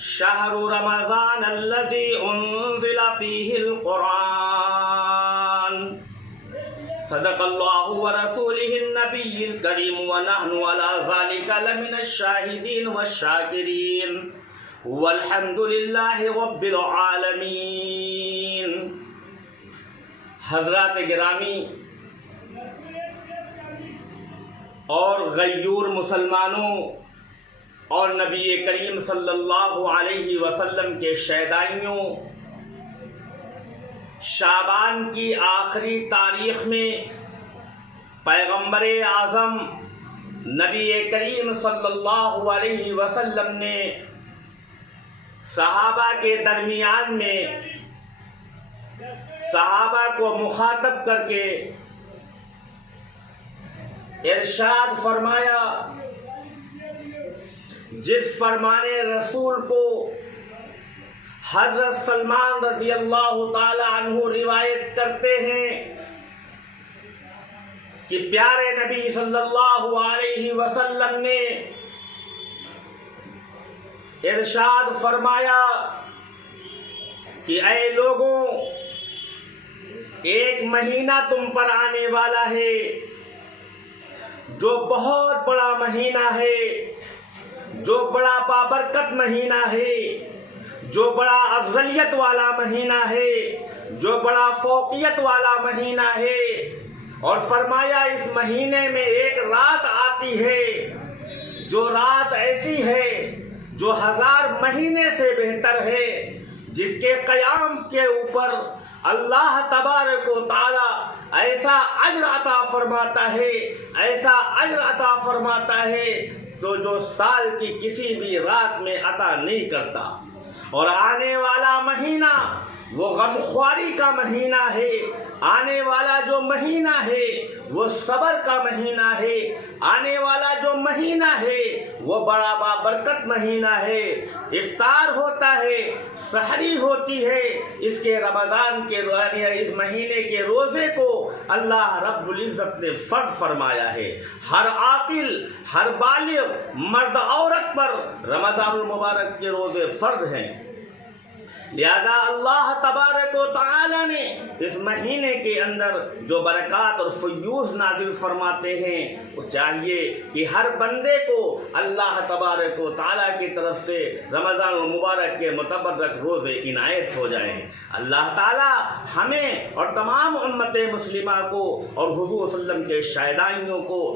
शहरु रमज़ान अल्लज़ी उन्ज़िला फ़ीहिल क़ुरआन सदक़ल्लाहु व रसूलिहिन नबिय्यिल करीम व नहनु अला ज़ालिका लमिनश शाहिदीन वश्शाकिरीन वल्हम्दुलिल्लाहि रब्बिल आलमीन। हज़रात गिरामी और गय्यूर मुसलमानों और नबी करीम सल्लल्लाहु अलैहि वसल्लम के शैदाइयों, शाबान की आखिरी तारीख में पैगंबर आज़म नबी करीम सल्लल्लाहु अलैहि वसल्लम ने सहाबा के दरमियान में सहाबा को मुखातब करके इरशाद फरमाया, जिस फरमाने रसूल को हज़रत सलमान रज़ी अल्लाह ताला अन्हु रिवायत करते हैं कि प्यारे नबी सल्लल्लाहु अलैहि वसल्लम ने इरशाद फरमाया कि ऐ लोगों, एक महीना तुम पर आने वाला है जो बहुत बड़ा महीना है, जो बड़ा बाबरकत महीना है, जो बड़ा अफजलियत वाला महीना है, जो बड़ा फौकियत वाला महीना है। और फरमाया इस महीने में एक रात आती है जो रात ऐसी है जो 1000 महीने से बेहतर है, जिसके क़याम के ऊपर अल्लाह तबारक व तआला ऐसा अज्र अता फरमाता है, ऐसा अज्र अता फरमाता है तो जो साल की किसी भी रात में अता नहीं करता। और आने वाला महीना वो गमख्वारी का महीना है, आने वाला जो महीना है वो सबर का महीना है, आने वाला जो महीना है वो बड़ा बाबरकत महीना है। इफ्तार होता है, सहरी होती है, इसके रमज़ान के इस महीने के रोज़े को अल्लाह रब्बुल इज़्ज़त ने फ़र्ज़ फरमाया है। हर आकिल, हर बालिग़ मर्द औरत पर रमज़ानुल मुबारक के रोज़े फ़र्ज़ हैं। लिहाजा अल्लाह तबारक व तआला ने इस महीने के अंदर जो बरक़ात और फ़यूज़ नाज़िल फरमाते हैं, वो चाहिए कि हर बंदे को अल्लाह तबारक व तआला की तरफ से रमज़ान मुबारक के मुतबर्रक रोज़े इनायत हो जाएं। अल्लाह ताला हमें और तमाम उम्मत मुस्लिमा को और हुज़ूर सल्लल्लाहु अलैहि वसल्लम के शैदाइयों को